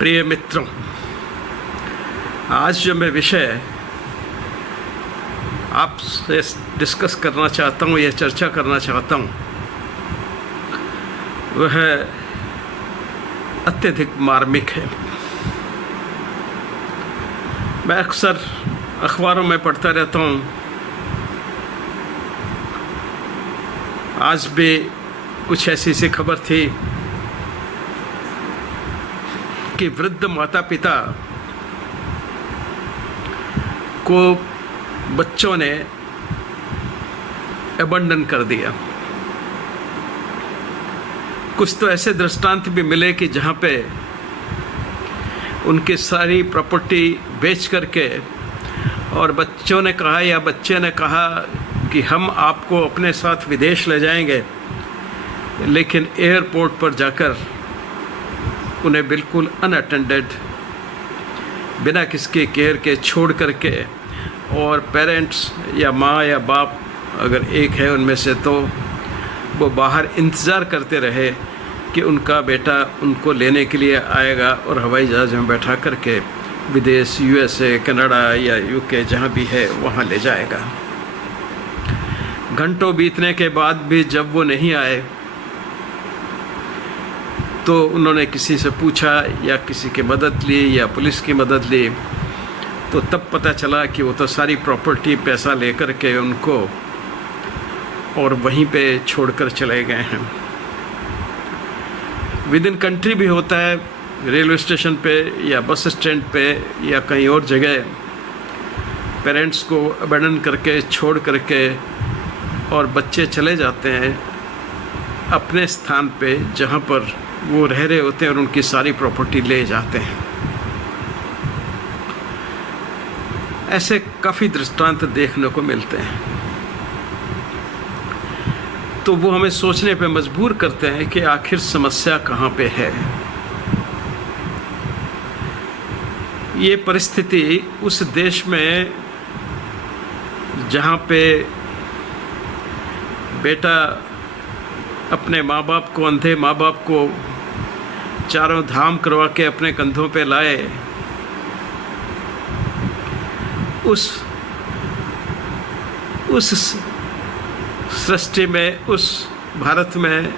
प्रिय मित्रों, आज जो मैं विषय आपसे डिस्कस करना चाहता हूँ या चर्चा करना चाहता हूँ वह अत्यधिक मार्मिक है। मैं अक्सर अखबारों में पढ़ता रहता हूँ। आज भी कुछ ऐसी सी खबर थी कि वृद्ध माता पिता को बच्चों ने अबंडन कर दिया। कुछ तो ऐसे दृष्टांत भी मिले कि जहाँ पे उनकी सारी प्रॉपर्टी बेच करके और बच्चों ने कहा या बच्चे ने कहा कि हम आपको अपने साथ विदेश ले जाएंगे, लेकिन एयरपोर्ट पर जाकर उन्हें बिल्कुल अनअटेंडेड, बिना किसके केयर के छोड़ करके, और पेरेंट्स या माँ या बाप अगर एक है उनमें से, तो वो बाहर इंतज़ार करते रहे कि उनका बेटा उनको लेने के लिए आएगा और हवाई जहाज़ में बैठा करके विदेश, यूएसए, कनाडा या यूके जहाँ भी है वहाँ ले जाएगा। घंटों बीतने के बाद भी जब वो नहीं आए तो उन्होंने किसी से पूछा या किसी की मदद ली या पुलिस की मदद ली, तो तब पता चला कि वो तो सारी प्रॉपर्टी पैसा लेकर के उनको और वहीं पे छोड़कर चले गए हैं। विद इन कंट्री भी होता है, रेलवे स्टेशन पे या बस स्टैंड पे या कहीं और जगह पेरेंट्स को अबैंडन करके छोड़ करके और बच्चे चले जाते हैं अपने स्थान पे जहाँ पर वो रह रहे होते हैं और उनकी सारी प्रॉपर्टी ले जाते हैं। ऐसे काफ़ी दृष्टांत देखने को मिलते हैं, तो वो हमें सोचने पे मजबूर करते हैं कि आखिर समस्या कहाँ पे है। ये परिस्थिति उस देश में जहाँ पे बेटा अपने माँ बाप को, अंधे माँ बाप को चारों धाम करवा के अपने कंधों पे लाए, उस सृष्टि में, उस भारत में,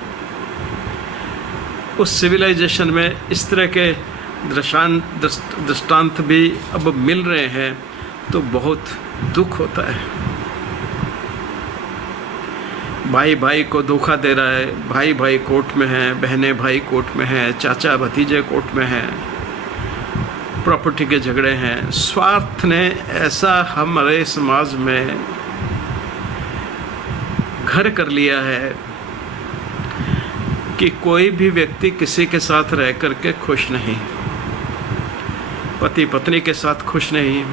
उस सिविलाइजेशन में इस तरह के दृष्टांत भी अब मिल रहे हैं, तो बहुत दुख होता है। भाई भाई को धोखा दे रहा है, भाई भाई कोर्ट में हैं, बहनें भाई कोर्ट में हैं, चाचा भतीजे कोर्ट में हैं, प्रॉपर्टी के झगड़े हैं। स्वार्थ ने ऐसा हमारे समाज में घर कर लिया है कि कोई भी व्यक्ति किसी के साथ रह करके खुश नहीं, पति पत्नी के साथ खुश नहीं,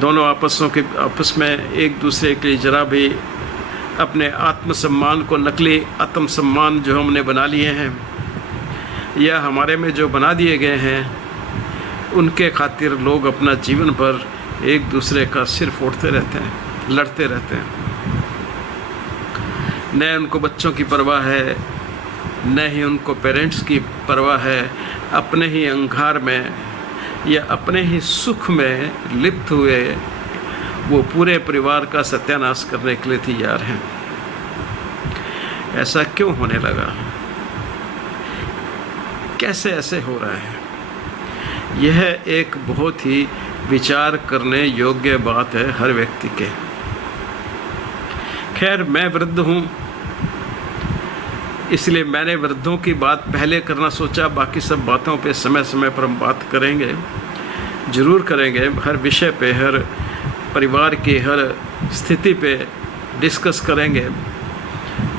दोनों आपस में एक दूसरे के लिए जरा भी अपने आत्मसम्मान को, नकली आत्मसम्मान जो हमने बना लिए हैं या हमारे में जो बना दिए गए हैं, उनके खातिर लोग अपना जीवन भर एक दूसरे का सिर फोड़ते रहते हैं, लड़ते रहते हैं। न उनको बच्चों की परवाह है, न ही उनको पेरेंट्स की परवाह है। अपने ही अंगार में या अपने ही सुख में लिप्त हुए वो पूरे परिवार का सत्यानाश करने के लिए तैयार हैं। ऐसा क्यों होने लगा? कैसे ऐसे हो रहा है? यह एक बहुत ही विचार करने योग्य बात है हर व्यक्ति के। खैर, मैं वृद्ध हूँ, इसलिए मैंने वृद्धों की बात पहले करना सोचा। बाकी सब बातों पे समय समय पर हम बात करेंगे, ज़रूर करेंगे। हर विषय पे, हर परिवार की हर स्थिति पे डिस्कस करेंगे,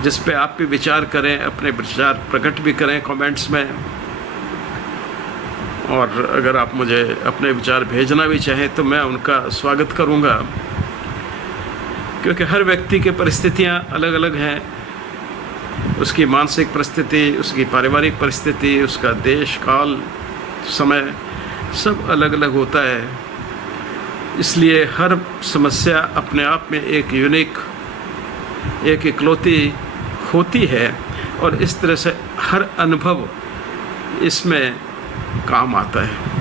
जिस पे आप भी विचार करें, अपने विचार प्रकट भी करें कमेंट्स में। और अगर आप मुझे अपने विचार भेजना भी चाहें तो मैं उनका स्वागत करूंगा, क्योंकि हर व्यक्ति की परिस्थितियां अलग अलग हैं। उसकी मानसिक परिस्थिति, उसकी पारिवारिक परिस्थिति, उसका देश काल समय सब अलग अलग होता है। इसलिए हर समस्या अपने आप में एक यूनिक, एक इकलौती होती है, और इस तरह से हर अनुभव इसमें काम आता है।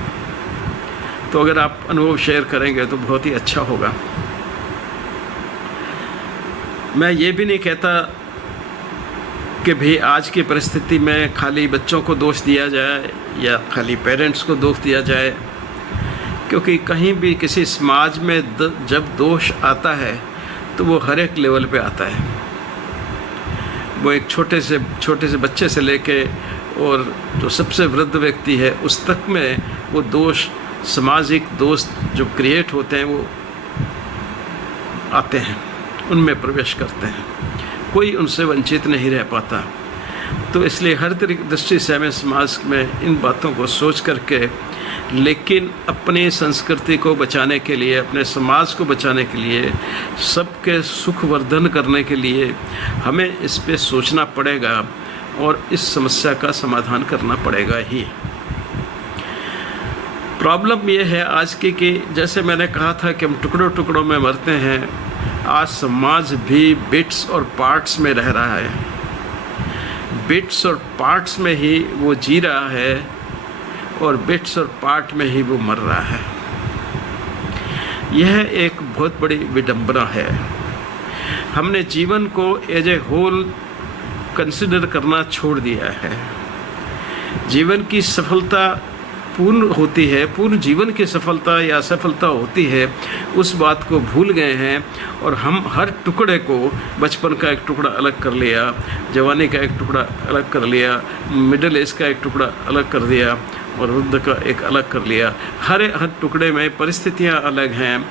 तो अगर आप अनुभव शेयर करेंगे तो बहुत ही अच्छा होगा। मैं ये भी नहीं कहता कि भाई आज की परिस्थिति में खाली बच्चों को दोष दिया जाए या खाली पेरेंट्स को दोष दिया जाए, क्योंकि कहीं भी किसी समाज में जब दोष आता है तो वो हर एक लेवल पे आता है। वो एक छोटे से बच्चे से लेके और जो सबसे वृद्ध व्यक्ति है उस तक में वो दोष, सामाजिक दोष जो क्रिएट होते हैं वो आते हैं, उनमें प्रवेश करते हैं, कोई उनसे वंचित नहीं रह पाता। तो इसलिए हर दृष्टि से हमें समाज में इन बातों को सोच करके, लेकिन अपनी संस्कृति को बचाने के लिए, अपने समाज को बचाने के लिए, सबके सुख वर्धन करने के लिए हमें इस पे सोचना पड़ेगा और इस समस्या का समाधान करना पड़ेगा ही। प्रॉब्लम ये है आज की कि जैसे मैंने कहा था कि हम टुकड़ों टुकड़ों में मरते हैं, आज समाज भी बिट्स और पार्ट्स में रह रहा है। बिट्स और पार्ट्स में ही वो जी रहा है और बिट्स और पार्ट में ही वो मर रहा है। यह एक बहुत बड़ी विडंबना है। हमने जीवन को एज ए होल कंसिडर करना छोड़ दिया है। जीवन की सफलता पूर्ण होती है, पूर्ण जीवन की सफलता या असफलता होती है, उस बात को भूल गए हैं और हम हर टुकड़े को, बचपन का एक टुकड़ा अलग कर लिया, जवानी का एक टुकड़ा अलग कर लिया, मिडिल एज का एक टुकड़ा अलग कर दिया और वृद्ध का एक अलग कर लिया। हर टुकड़े में परिस्थितियां अलग हैं,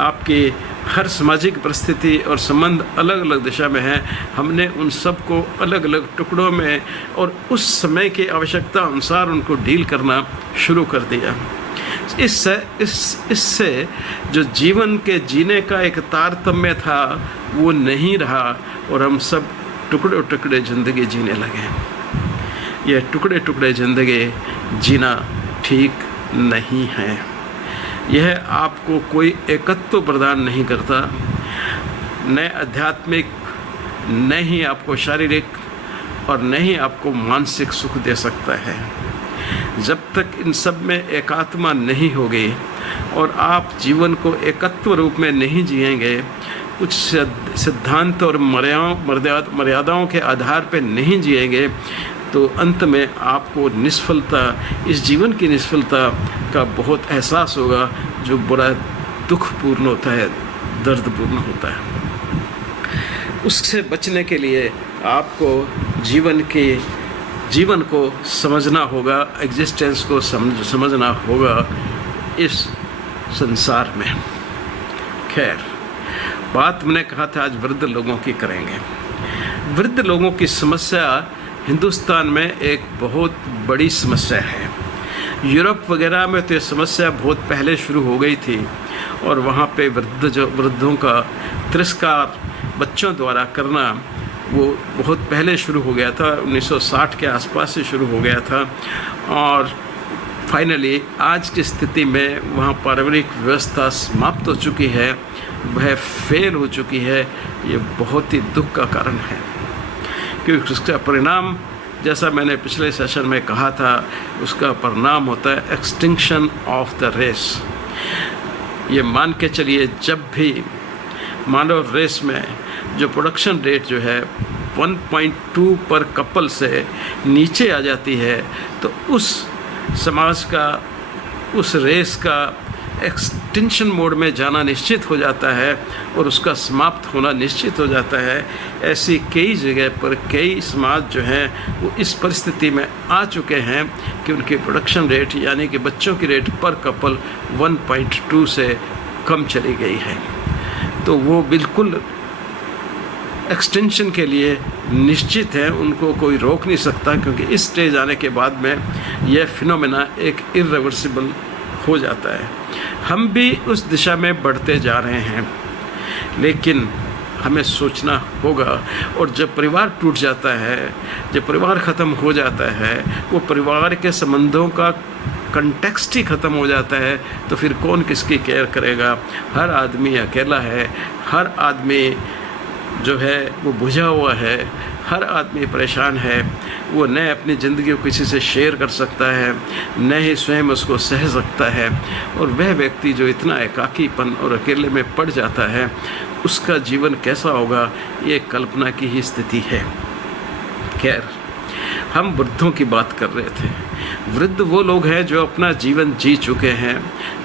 आपकी हर सामाजिक परिस्थिति और संबंध अलग अलग दिशा में है। हमने उन सब को अलग अलग टुकड़ों में और उस समय की आवश्यकता अनुसार उनको डील करना शुरू कर दिया। इससे जो जीवन के जीने का एक तारतम्य था वो नहीं रहा और हम सब टुकड़े टुकड़े ज़िंदगी जीने लगे। यह टुकड़े टुकड़े ज़िंदगी जीना ठीक नहीं है। यह आपको कोई एकत्व प्रदान नहीं करता, न आध्यात्मिक, न ही आपको शारीरिक और न ही आपको मानसिक सुख दे सकता है। जब तक इन सब में एकात्मा नहीं होगी और आप जीवन को एकत्व रूप में नहीं जिएंगे, कुछ सिद्धांत और मर्यादाओं के आधार पर नहीं जिएंगे, तो अंत में आपको निष्फलता, इस जीवन की निष्फलता का बहुत एहसास होगा, जो बड़ा दुखपूर्ण होता है, दर्दपूर्ण होता है। उससे बचने के लिए आपको जीवन को समझना होगा, एग्जिस्टेंस को समझना होगा इस संसार में। खैर, बात मैंने कहा था आज वृद्ध लोगों की करेंगे। वृद्ध लोगों की समस्या हिंदुस्तान में एक बहुत बड़ी समस्या है। यूरोप वगैरह में तो ये समस्या बहुत पहले शुरू हो गई थी और वहाँ पे वृद्धों का तिरस्कार बच्चों द्वारा करना वो बहुत पहले शुरू हो गया था, 1960 के आसपास से शुरू हो गया था। और फाइनली आज की स्थिति में वहाँ पारिवारिक व्यवस्था समाप्त हो चुकी है, वह फेल हो चुकी है। ये बहुत ही दुख का कारण है, क्योंकि उसका परिणाम, जैसा मैंने पिछले सेशन में कहा था, उसका परिणाम होता है एक्सटिंक्शन ऑफ द रेस। ये मान के चलिए, जब भी मानव रेस में जो प्रोडक्शन रेट जो है 1.2 पर कपल से नीचे आ जाती है, तो उस समाज का, उस रेस का एक्सटेंशन मोड में जाना निश्चित हो जाता है और उसका समाप्त होना निश्चित हो जाता है। ऐसी कई जगह पर कई समाज जो हैं वो इस परिस्थिति में आ चुके हैं कि उनके प्रोडक्शन रेट, यानी कि बच्चों की रेट पर कपल 1.2 से कम चली गई है। तो वो बिल्कुल एक्सटेंशन के लिए निश्चित है, उनको कोई रोक नहीं सकता, क्योंकि इस स्टेज आने के बाद में यह फिनोमेना एक इरिवर्सिबल हो जाता है। हम भी उस दिशा में बढ़ते जा रहे हैं, लेकिन हमें सोचना होगा। और जब परिवार टूट जाता है, जब परिवार ख़त्म हो जाता है, वो परिवार के संबंधों का कंटेक्स्ट ही ख़त्म हो जाता है, तो फिर कौन किसकी केयर करेगा? हर आदमी अकेला है, हर आदमी जो है वो बुझा हुआ है, हर आदमी परेशान है, वो न अपनी ज़िंदगी को किसी से शेयर कर सकता है, न ही स्वयं उसको सह सकता है। और वह व्यक्ति जो इतना एकाकीपन और अकेले में पड़ जाता है, उसका जीवन कैसा होगा, ये कल्पना की ही स्थिति है। खैर, हम वृद्धों की बात कर रहे थे। वृद्ध वो लोग हैं जो अपना जीवन जी चुके हैं,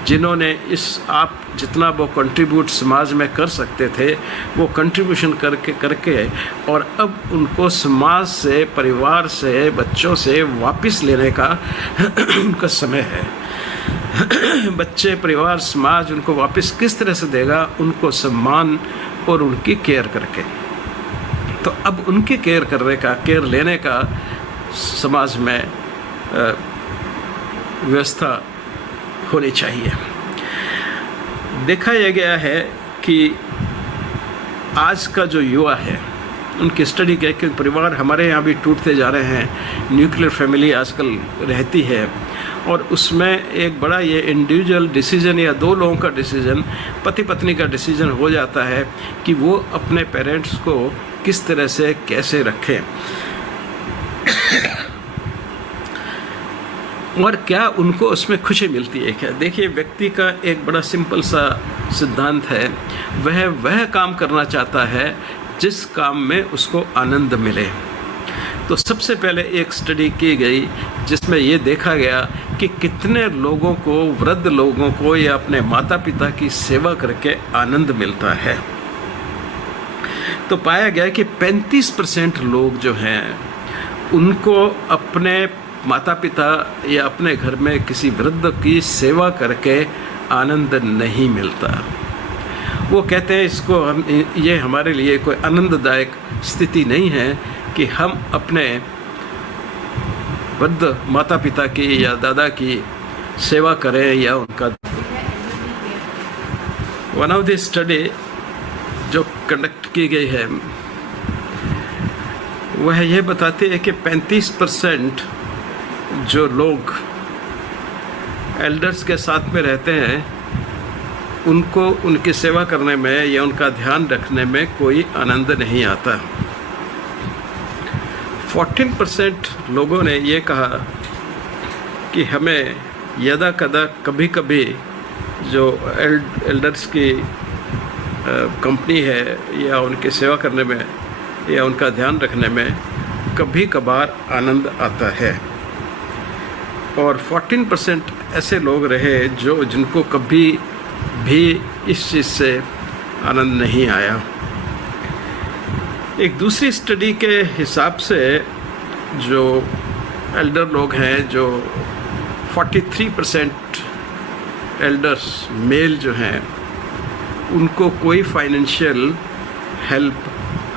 जिन्होंने इस आप जितना वो कंट्रीब्यूट समाज में कर सकते थे, वो कंट्रीब्यूशन करके और अब उनको समाज से, परिवार से, बच्चों से वापस लेने का उनका समय है। बच्चे, परिवार, समाज उनको वापस किस तरह से देगा? उनको सम्मान और उनकी केयर करके। तो अब उनकी केयर लेने का समाज में व्यवस्था होनी चाहिए। देखा यह गया है कि आज का जो युवा है, उनकी स्टडी के कि परिवार हमारे यहाँ भी टूटते जा रहे हैं, न्यूक्लियर फैमिली आजकल रहती है, और उसमें एक बड़ा ये इंडिविजुअल डिसीजन या दो लोगों का डिसीजन, पति पत्नी का डिसीजन हो जाता है कि वो अपने पेरेंट्स को किस तरह से कैसे रखें और क्या उनको उसमें खुशी मिलती है क्या। देखिए, व्यक्ति का एक बड़ा सिंपल सा सिद्धांत है, वह काम करना चाहता है जिस काम में उसको आनंद मिले। तो सबसे पहले एक स्टडी की गई जिसमें ये देखा गया कि कितने लोगों को, वृद्ध लोगों को या अपने माता पिता की सेवा करके आनंद मिलता है। तो पाया गया कि 35% लोग जो हैं, उनको अपने माता पिता या अपने घर में किसी वृद्ध की सेवा करके आनंद नहीं मिलता। वो कहते हैं इसको ये हमारे लिए कोई आनंददायक स्थिति नहीं है कि हम अपने वृद्ध माता पिता की या दादा की सेवा करें या उनका। वन ऑफ द स्टडी जो कंडक्ट की गई है, वह यह बताती है कि 35% जो लोग एल्डर्स के साथ में रहते हैं, उनको उनकी सेवा करने में या उनका ध्यान रखने में कोई आनंद नहीं आता। 14% लोगों ने ये कहा कि हमें यदा कदा कभी कभी जो एल्डर्स की कंपनी है या उनकी सेवा करने में या उनका ध्यान रखने में कभी कभार आनंद आता है। और 14% ऐसे लोग रहे जिनको कभी भी इस चीज़ से आनंद नहीं आया। एक दूसरी स्टडी के हिसाब से जो एल्डर लोग हैं, जो 43% एल्डर्स मेल जो हैं, उनको कोई फाइनेंशियल हेल्प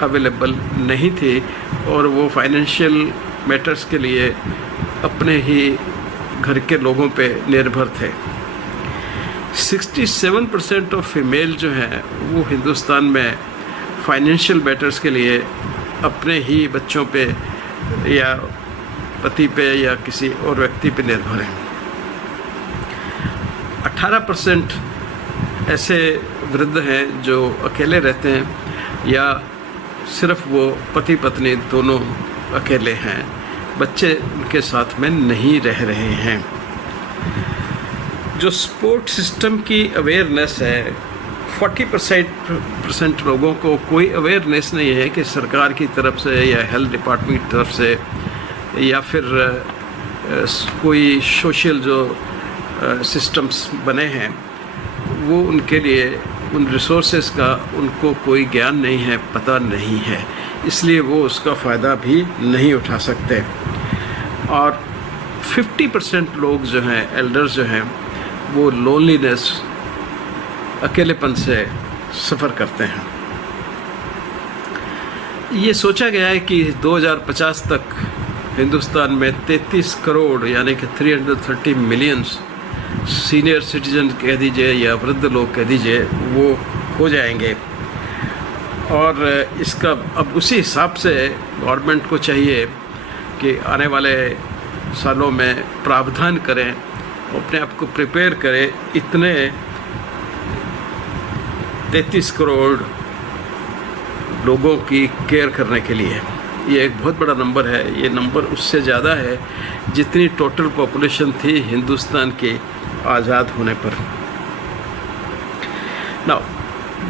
अवेलेबल नहीं थी और वो फाइनेंशियल मैटर्स के लिए अपने ही घर के लोगों पे निर्भर थे। 67% ऑफ फीमेल जो हैं, वो हिंदुस्तान में फाइनेंशियल मैटर्स के लिए अपने ही बच्चों पे या पति पे या किसी और व्यक्ति पे निर्भर हैं। 18% ऐसे वृद्ध हैं जो अकेले रहते हैं या सिर्फ वो पति पत्नी दोनों अकेले हैं, बच्चे उनके साथ में नहीं रह रहे हैं। जो सपोर्ट सिस्टम की अवेयरनेस है, 40% लोगों को कोई अवेयरनेस नहीं है कि सरकार की तरफ से या हेल्थ डिपार्टमेंट की तरफ से या फिर कोई सोशल जो सिस्टम्स बने हैं, वो उनके लिए उन रिसोर्सेज का उनको कोई ज्ञान नहीं है, पता नहीं है, इसलिए वो उसका फ़ायदा भी नहीं उठा सकते। और 50% लोग जो हैं, एल्डर्स जो हैं, वो लोनलीनेस, अकेलेपन से सफ़र करते हैं। ये सोचा गया है कि 2050 तक हिंदुस्तान में 33 करोड़ यानी कि 330 मिलियंस सीनियर सिटीजन कह दीजिए या वृद्ध लोग कह दीजिए, वो हो जाएंगे। और इसका अब उसी हिसाब से गवर्नमेंट को चाहिए कि आने वाले सालों में प्रावधान करें, अपने आप को प्रिपेयर करें इतने 33 करोड़ लोगों की केयर करने के लिए। ये एक बहुत बड़ा नंबर है। ये नंबर उससे ज़्यादा है जितनी टोटल पॉपुलेशन थी हिंदुस्तान के आज़ाद होने पर। ना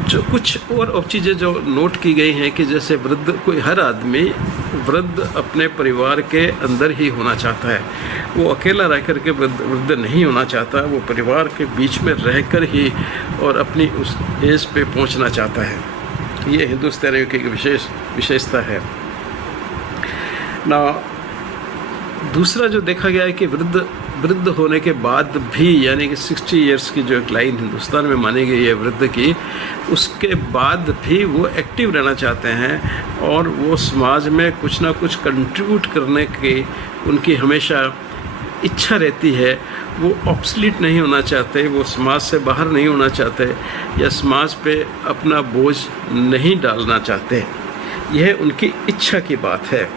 जो कुछ और चीज़ें जो नोट की गई हैं कि जैसे वृद्ध, कोई हर आदमी वृद्ध अपने परिवार के अंदर ही होना चाहता है, वो अकेला रह कर के वृद्ध नहीं होना चाहता, वो परिवार के बीच में रहकर ही और अपनी उस एज पे पहुंचना चाहता है। ये हिंदुस्तानियों की विशेषता है ना। दूसरा जो देखा गया है कि वृद्ध होने के बाद भी, यानी कि 60 इयर्स की जो एक लाइन हिंदुस्तान में मानी गई है वृद्ध की, उसके बाद भी वो एक्टिव रहना चाहते हैं और वो समाज में कुछ ना कुछ कंट्रीब्यूट करने की उनकी हमेशा इच्छा रहती है। वो ऑब्सलीट नहीं होना चाहते, वो समाज से बाहर नहीं होना चाहते या समाज पे अपना बोझ नहीं डालना चाहते। यह उनकी इच्छा की बात है।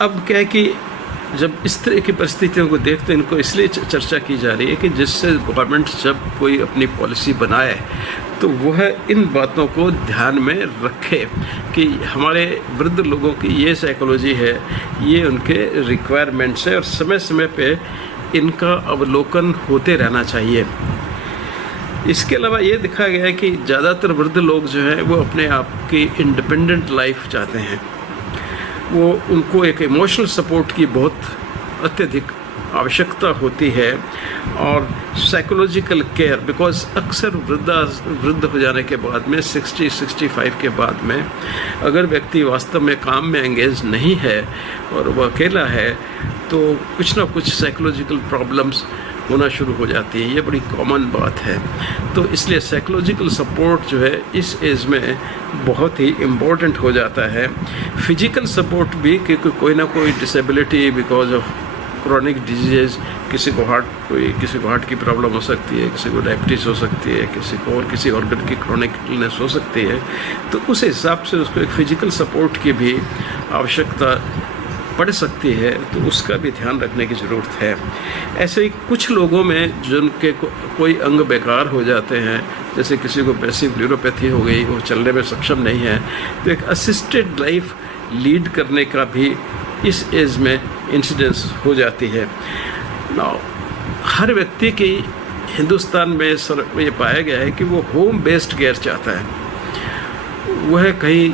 अब क्या है कि जब इस तरह की परिस्थितियों को देखते हैं, इनको इसलिए चर्चा की जा रही है कि जिससे गवर्नमेंट जब कोई अपनी पॉलिसी बनाए तो वह इन बातों को ध्यान में रखे कि हमारे वृद्ध लोगों की ये साइकोलॉजी है, ये उनके रिक्वायरमेंट्स है और समय समय पे इनका अवलोकन होते रहना चाहिए। इसके अलावा ये दिखा गया है कि ज़्यादातर वृद्ध लोग जो हैं वो अपने आप की इंडिपेंडेंट लाइफ चाहते हैं। वो उनको एक इमोशनल सपोर्ट की बहुत अत्यधिक आवश्यकता होती है और साइकोलॉजिकल केयर, बिकॉज अक्सर वृद्ध हो जाने के बाद में 60-65 के बाद में अगर व्यक्ति वास्तव में काम में एंगेज नहीं है और वह अकेला है तो कुछ ना कुछ साइकोलॉजिकल प्रॉब्लम्स होना शुरू हो जाती है। ये बड़ी कॉमन बात है। तो इसलिए साइकोलॉजिकल सपोर्ट जो है इस एज में बहुत ही इम्पोर्टेंट हो जाता है। फिजिकल सपोर्ट भी, क्योंकि कोई ना कोई disability because of chronic disease, किसी को हार्ट की प्रॉब्लम हो सकती है, किसी को डायबिटीज़ हो सकती है, किसी को और किसी ऑर्गन की क्रॉनिक इलनेस हो सकती है, तो उस हिसाब से उसको एक फिजिकल सपोर्ट की भी आवश्यकता पड़ सकती है, तो उसका भी ध्यान रखने की ज़रूरत है। ऐसे ही कुछ लोगों में जिनके कोई अंग बेकार हो जाते हैं, जैसे किसी को पैसिव न्यूरोपैथी हो गई, वो चलने में सक्षम नहीं है, तो एक असिस्टेड लाइफ लीड करने का भी इस एज में इंसिडेंस हो जाती है। नाउ हर व्यक्ति की हिंदुस्तान में ये पाया गया है कि वो होम बेस्ड केयर चाहता है। वह कहीं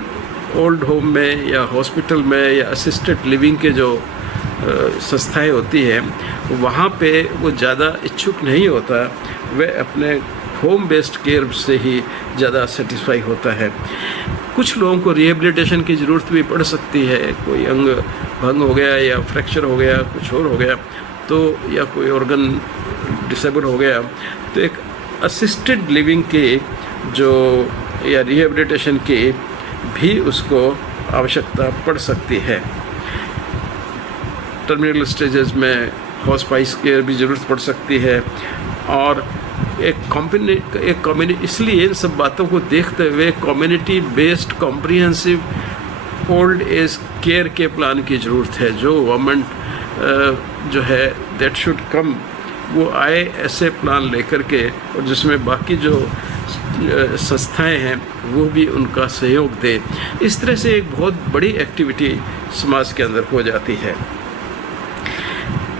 ओल्ड होम में या हॉस्पिटल में या असिस्टेड लिविंग के जो संस्थाएं होती हैं वहाँ पे वो ज़्यादा इच्छुक नहीं होता, वह अपने होम बेस्ड केयर से ही ज़्यादा सेटिस्फाई होता है। कुछ लोगों को रिहेबिलिटेशन की ज़रूरत भी पड़ सकती है, कोई अंग भंग हो गया या फ्रैक्चर हो गया, कुछ और हो गया तो, या कोई ऑर्गन डिसेबल हो गया, तो एक असिस्टेड लिविंग के जो या रिहेबिलिटेशन की भी उसको आवश्यकता पड़ सकती है। टर्मिनल स्टेजेस में हॉस्पाइस केयर भी ज़रूरत पड़ सकती है और एक कम्युनिटी, इसलिए इन सब बातों को देखते हुए community based comprehensive old age care के प्लान की ज़रूरत है। जो गवर्नमेंट जो है दैट शुड कम, वो आए ऐसे प्लान लेकर के और जिसमें बाकी जो संस्थाएं हैं वो भी उनका सहयोग दे। इस तरह से एक बहुत बड़ी एक्टिविटी समाज के अंदर हो जाती है।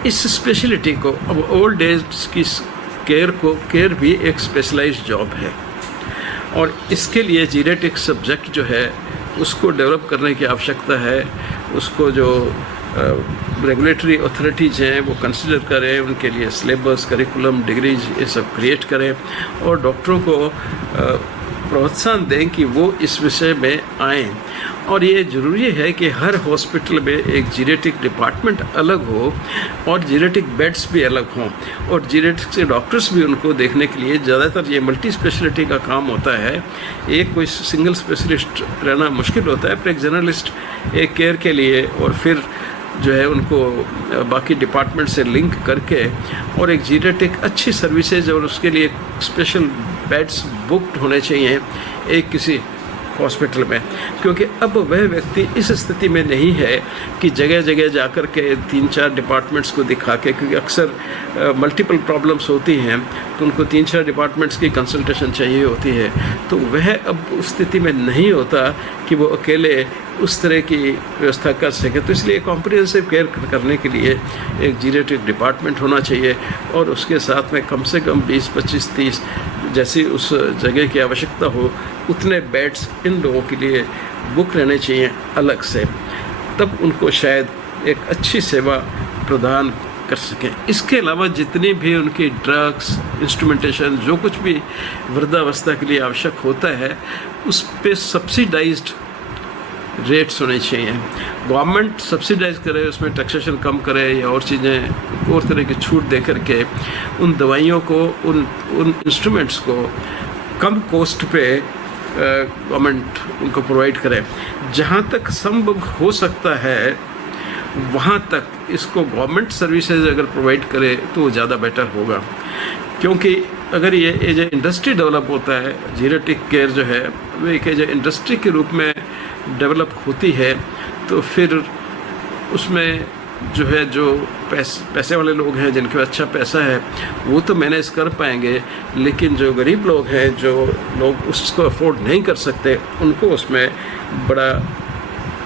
इस स्पेशलिटी को, अब ओल्ड एज की केयर भी एक स्पेशलाइज्ड जॉब है और इसके लिए जीनेटिक सब्जेक्ट जो है उसको डेवलप करने की आवश्यकता है। उसको जो रेगुलेटरी अथॉरिटीज़ हैं वो कंसिडर करें, उनके लिए सिलेबस, करिकुलम, डिग्रीज ये सब क्रिएट करें और डॉक्टरों को प्रोत्साहन दें कि वो इस विषय में आएँ। और ये ज़रूरी है कि हर हॉस्पिटल में एक जीनेटिक डिपार्टमेंट अलग हो और जीनेटिक बेड्स भी अलग हों और जीनेटिक से डॉक्टर्स भी उनको देखने के लिए, ज़्यादातर ये मल्टी स्पेशलिटी का काम होता है। एक कोई सिंगल स्पेशलिस्ट रहना मुश्किल होता है, पर एक जर्नलिस्ट एक केयर के लिए और फिर जो है उनको बाकी डिपार्टमेंट से लिंक करके और एक जीनेटिक अच्छी सर्विसेज और उसके लिए स्पेशल बेड्स बुक्ड होने चाहिए। एक किसी हॉस्पिटल में, क्योंकि अब वह व्यक्ति इस स्थिति में नहीं है कि जगह जगह जाकर के 3-4 डिपार्टमेंट्स को दिखा के, क्योंकि अक्सर मल्टीपल प्रॉब्लम्स होती हैं तो उनको 3-4 डिपार्टमेंट्स की कंसल्टेशन चाहिए होती है, तो वह अब उस स्थिति में नहीं होता कि वो अकेले उस तरह की व्यवस्था कर सके। तो इसलिए कॉम्प्रिहेंसिव केयर करने के लिए एक जीरियाट्रिक डिपार्टमेंट होना चाहिए और उसके साथ में कम से कम 20, 25, 30 जैसी उस जगह की आवश्यकता हो उतने बेड्स इन लोगों के लिए बुक रहने चाहिए अलग से, तब उनको शायद एक अच्छी सेवा प्रदान कर सकें। इसके अलावा जितनी भी उनकी ड्रग्स, इंस्ट्रूमेंटेशन, जो कुछ भी वृद्धावस्था के लिए आवश्यक होता है उस पर सब्सिडाइज्ड रेट्स होने चाहिए। गवर्नमेंट सब्सिडाइज करे, उसमें टैक्सेशन कम करे या और चीज़ें और तरह की छूट दे करके उन दवाइयों को, उन इंस्ट्रूमेंट्स को कम कॉस्ट पे गवर्नमेंट उनको प्रोवाइड करे। जहाँ तक संभव हो सकता है वहाँ तक इसको गवर्नमेंट सर्विसेज अगर प्रोवाइड करे तो वो ज़्यादा बेटर होगा, क्योंकि अगर ये जो इंडस्ट्री डेवलप होता है, जीरियाट्रिक केयर जो है वो एक जो इंडस्ट्री के रूप में डेवलप होती है, तो फिर उसमें जो है जो पैसे वाले लोग हैं जिनके पास अच्छा पैसा है वो तो मैनेज कर पाएंगे, लेकिन जो गरीब लोग हैं, जो लोग उसको अफोर्ड नहीं कर सकते, उनको उसमें बड़ा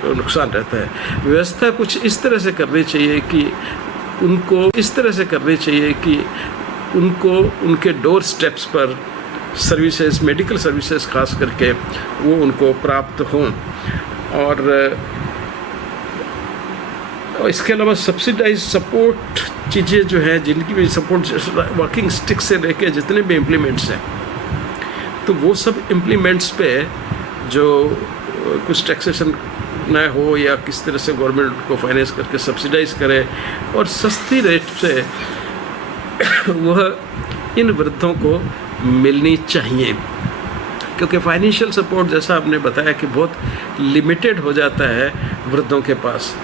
नुकसान रहता है। व्यवस्था कुछ इस तरह से करनी चाहिए कि उनको उनके डोर स्टेप्स पर सर्विसेज, मेडिकल सर्विसेज खास करके वो उनको प्राप्त हों। और इसके अलावा सब्सिडाइज सपोर्ट चीज़ें जो हैं, जिनकी भी सपोर्ट, वॉकिंग स्टिक से लेके जितने भी इम्प्लीमेंट्स हैं, तो वो सब इम्प्लीमेंट्स पे जो कुछ टैक्सेशन न हो या किस तरह से गवर्नमेंट को फाइनेंस करके सब्सिडाइज करे और सस्ती रेट से वह इन वृद्धों को मिलनी चाहिए, क्योंकि फाइनेंशियल सपोर्ट जैसा आपने बताया कि बहुत लिमिटेड हो जाता है वृद्धों के पास।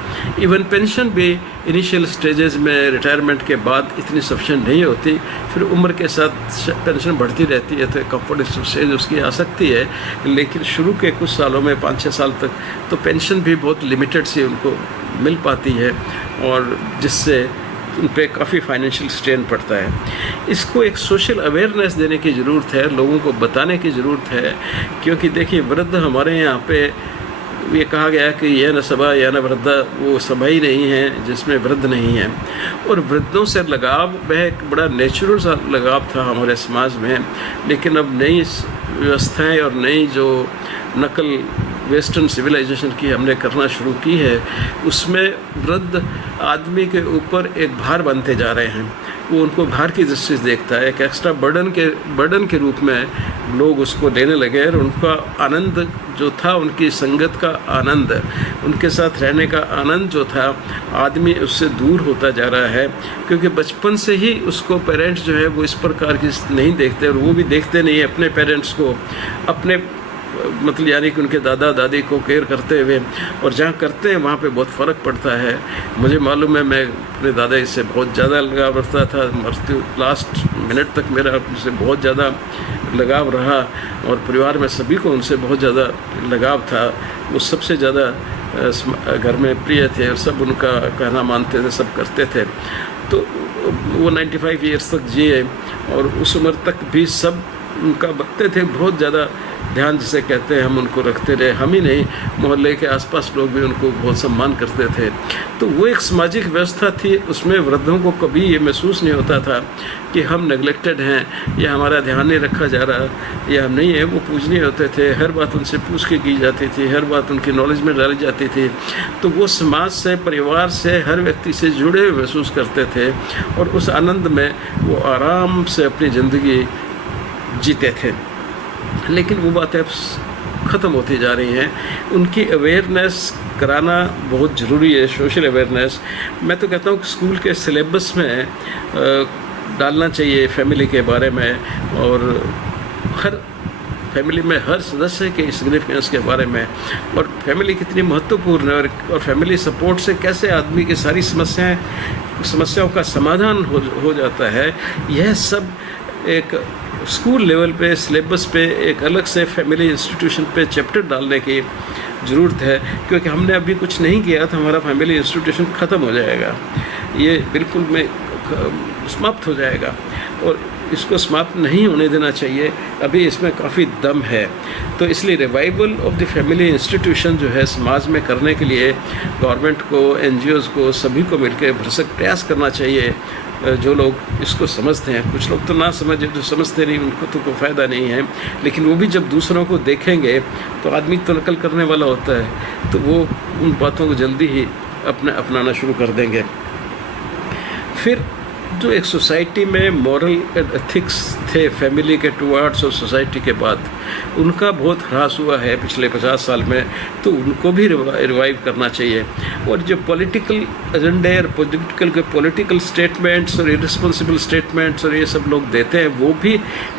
इवन पेंशन भी इनिशियल स्टेजेस में, रिटायरमेंट के बाद इतनी सफिशेंट नहीं होती, फिर उम्र के साथ पेंशन बढ़ती रहती है तो कंफर्ट स्टेज उसकी आ सकती है, लेकिन शुरू के कुछ सालों में 5-6 साल तक तो पेंशन भी बहुत लिमिटेड सी उनको मिल पाती है और जिससे उन पर काफ़ी फाइनेंशियल स्ट्रेन पड़ता है। इसको एक सोशल अवेयरनेस देने की ज़रूरत है, लोगों को बताने की ज़रूरत है, क्योंकि देखिए वृद्ध हमारे यहाँ पे ये कहा गया कि यह न सभा या न वृद्धा, वो सभा ही नहीं है जिसमें वृद्ध नहीं है। और वृद्धों से लगाव वह एक बड़ा नेचुरल सा लगाव था हमारे समाज में, लेकिन अब नई व्यवस्थाएँ और नई जो नकल वेस्टर्न सिविलाइजेशन की हमने करना शुरू की है, उसमें वृद्ध आदमी के ऊपर एक भार बनते जा रहे हैं। वो उनको भार की दृष्टि से देखता है, एक एक्स्ट्रा बर्डन के रूप में लोग उसको लेने लगे और उनका आनंद जो था, उनकी संगत का आनंद, उनके साथ रहने का आनंद जो था, आदमी उससे दूर होता जा रहा है, क्योंकि बचपन से ही उसको पेरेंट्स जो है वो इस प्रकार की नहीं देखते और वो भी देखते नहीं है अपने पेरेंट्स को, अपने मतलब यानी कि उनके दादा दादी को केयर करते हुए, और जहाँ करते हैं वहाँ पे बहुत फ़र्क पड़ता है। मुझे मालूम है, मैं अपने दादा से बहुत ज़्यादा लगाव रखता था, मरते लास्ट मिनट तक मेरा उनसे बहुत ज़्यादा लगाव रहा और परिवार में सभी को उनसे बहुत ज़्यादा लगाव था। वो सबसे ज़्यादा घर में प्रिय थे और सब उनका कहना मानते थे, सब करते थे। तो वो 95 ईयर्स तक जिए और उस उम्र तक भी सब उनका बकते थे, बहुत ज़्यादा ध्यान जिसे कहते हैं हम उनको रखते रहे। हम ही नहीं, मोहल्ले के आसपास लोग भी उनको बहुत सम्मान करते थे। तो वो एक सामाजिक व्यवस्था थी, उसमें वृद्धों को कभी ये महसूस नहीं होता था कि हम नेगलेक्टेड हैं या हमारा ध्यान नहीं रखा जा रहा या हम नहीं है। वो पूजनीय होते थे, हर बात उनसे पूछ के की जाती थी, हर बात उनकी नॉलेज में डाली जाती थी। तो वो समाज से, परिवार से, हर व्यक्ति से जुड़े हुए महसूस करते थे और उस आनंद में वो आराम से अपनी ज़िंदगी जीते थे। लेकिन वो बातें अब ख़त्म होती जा रही हैं। उनकी अवेयरनेस कराना बहुत ज़रूरी है, सोशल अवेयरनेस। मैं तो कहता हूँ कि स्कूल के सिलेबस में डालना चाहिए फैमिली के बारे में, और हर फैमिली में हर सदस्य के सिग्निफिकेंस के बारे में, और फैमिली कितनी महत्वपूर्ण है और फैमिली सपोर्ट से कैसे आदमी की सारी समस्याओं का समाधान हो जाता है। यह सब एक स्कूल लेवल पे सिलेबस पे एक अलग से फैमिली इंस्टीट्यूशन पे चैप्टर डालने की ज़रूरत है, क्योंकि हमने अभी कुछ नहीं किया तो हमारा फैमिली इंस्टीट्यूशन ख़त्म हो जाएगा, ये बिल्कुल में समाप्त हो जाएगा और इसको समाप्त नहीं होने देना चाहिए। अभी इसमें काफ़ी दम है, तो इसलिए revival of the family institution जो है समाज में करने के लिए गवर्नमेंट को, NGOs को, सभी को मिलकर भरसक प्रयास करना चाहिए। जो लोग इसको समझते हैं, कुछ लोग तो ना समझे, जो समझते नहीं उनको तो कोई फ़ायदा नहीं है, लेकिन वो भी जब दूसरों को देखेंगे तो आदमी तो नकल करने वाला होता है, तो वो उन बातों को जल्दी ही अपनाना शुरू कर देंगे। फिर जो एक सोसाइटी में मॉरल एंड एथिक्स थे फैमिली के टुवर्ड्स और सोसाइटी के बाद, उनका बहुत ह्रास हुआ है पिछले 50 साल में, तो उनको भी रिवाइव करना चाहिए। और जो पॉलिटिकल एजेंडे और पॉलिटिकल स्टेटमेंट्स और इरिस्पॉन्सिबल स्टेटमेंट्स और ये सब लोग देते हैं, वो भी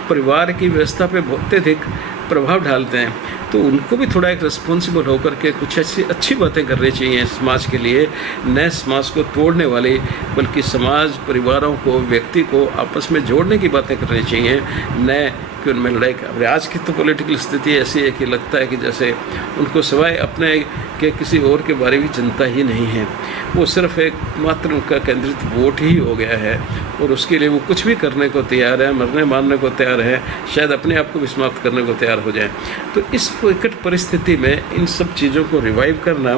परिवार की व्यवस्था पे बहुत अधिक प्रभाव डालते हैं, तो उनको भी थोड़ा एक रिस्पॉन्सिबल होकर के कुछ अच्छी बातें करनी चाहिए समाज के लिए, न समाज को तोड़ने वाली, बल्कि समाज, परिवारों को, व्यक्ति को आपस में जोड़ने की बातें करनी चाहिए, न कि उनमें लड़ाई का। आज की तो पॉलिटिकल स्थिति ऐसी है कि लगता है कि जैसे उनको सिवाय अपने के किसी और के बारे में चिंता ही नहीं है, वो सिर्फ एक मात्र उनका केंद्रित वोट ही हो गया है और उसके लिए वो कुछ भी करने को तैयार है, मरने मारने को तैयार है, शायद अपने आप को भी समाप्त करने को तैयार हो जाए। तो इस विकट परिस्थिति में इन सब चीज़ों को रिवाइव करना,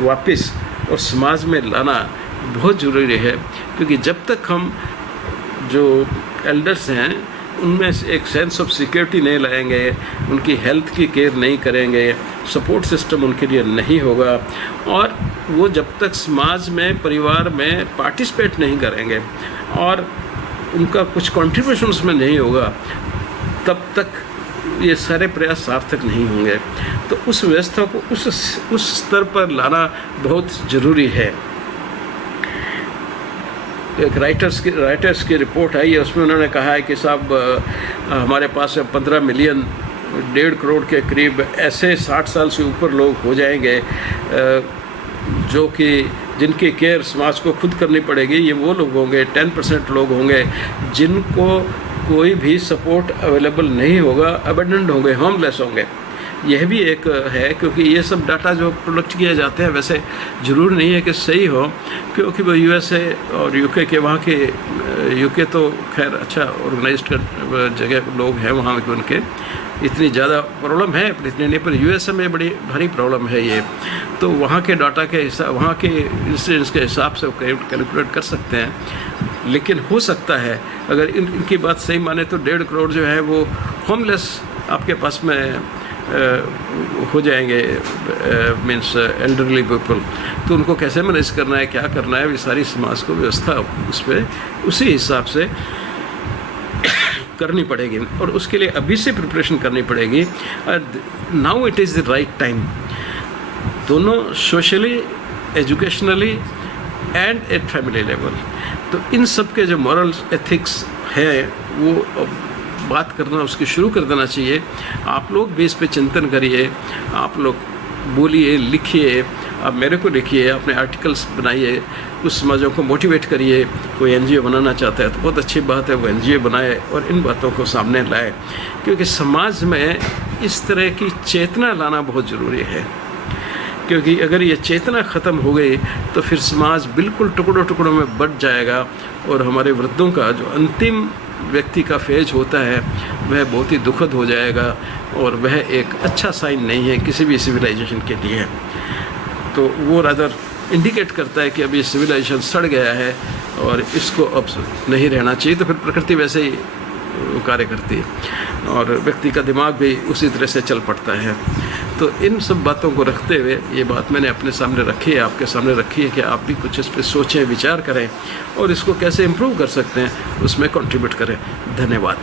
वापस और समाज में लाना बहुत ज़रूरी है, क्योंकि जब तक हम जो एल्डर्स हैं उनमें एक सेंस ऑफ सिक्योरिटी नहीं लाएंगे, उनकी हेल्थ की केयर नहीं करेंगे, सपोर्ट सिस्टम उनके लिए नहीं होगा, और वो जब तक समाज में, परिवार में पार्टिसिपेट नहीं करेंगे और उनका कुछ कंट्रीब्यूशन उसमें नहीं होगा, तब तक ये सारे प्रयास सार्थक नहीं होंगे। तो उस व्यवस्था को उस स्तर पर लाना बहुत ज़रूरी है। एक राइटर्स की रिपोर्ट आई है, उसमें उन्होंने कहा है कि साहब हमारे पास 15 मिलियन, 1.5 करोड़ के करीब ऐसे 60 साल से ऊपर लोग हो जाएंगे जो कि जिनकी केयर समाज को खुद करनी पड़ेगी। ये वो लोग होंगे, 10% लोग होंगे जिनको कोई भी सपोर्ट अवेलेबल नहीं होगा, अबेंडन्ड होंगे, होमलेस होंगे। यह भी एक है, क्योंकि ये सब डाटा जो प्रोडक्ट किए जाते हैं वैसे ज़रूर नहीं है कि सही हो, क्योंकि वो USA और UK के, वहाँ के UK तो खैर अच्छा ऑर्गेनाइज्ड जगह लोग हैं, वहाँ के उनके इतनी ज़्यादा प्रॉब्लम है इतनी नहीं, पर USA में बड़ी भारी प्रॉब्लम है ये। तो वहाँ के डाटा के हिसाब, वहाँ के इंसिडेंट्स के हिसाब से कैलकुलेट कर सकते हैं। लेकिन हो सकता है अगर इनकी बात सही माने तो 1.5 करोड़ जो है वो होमलेस आपके पास में हो जाएंगे, मीन्स एल्डरली पीपल। तो उनको कैसे मैनेज करना है, क्या करना है, ये सारी समाज को व्यवस्था उस पर उसी हिसाब से करनी पड़ेगी, और उसके लिए अभी से प्रिपरेशन करनी पड़ेगी। Now it is the right time, दोनों socially, educationally and at family level. तो इन सब के जो मॉरल एथिक्स है वो बात करना, उसकी शुरू कर देना चाहिए। आप लोग भी इस पे चिंतन करिए, आप लोग बोलिए, लिखिए, आप मेरे को लिखिए, अपने आर्टिकल्स बनाइए, कुछ समाजों को मोटिवेट करिए। कोई NGO बनाना चाहता है तो बहुत अच्छी बात है, वो NGO बनाए और इन बातों को सामने लाए, क्योंकि समाज में इस तरह की चेतना लाना बहुत ज़रूरी है। क्योंकि अगर ये चेतना ख़त्म हो गई तो फिर समाज बिल्कुल टुकड़ों टुकड़ों में बट जाएगा, और हमारे वृद्धों का जो अंतिम व्यक्ति का फेज होता है वह बहुत ही दुखद हो जाएगा, और वह एक अच्छा साइन नहीं है किसी भी सिविलाइजेशन के लिए। तो वो रादर इंडिकेट करता है कि अभी सिविलाइजेशन सड़ गया है और इसको अब नहीं रहना चाहिए। तो फिर प्रकृति वैसे ही कार्य करती है और व्यक्ति का दिमाग भी उसी तरह से चल पड़ता है। तो इन सब बातों को रखते हुए ये बात मैंने अपने सामने रखी है, आपके सामने रखी है कि आप भी कुछ इस पर सोचें, विचार करें और इसको कैसे इम्प्रूव कर सकते हैं उसमें कंट्रीब्यूट करें। धन्यवाद।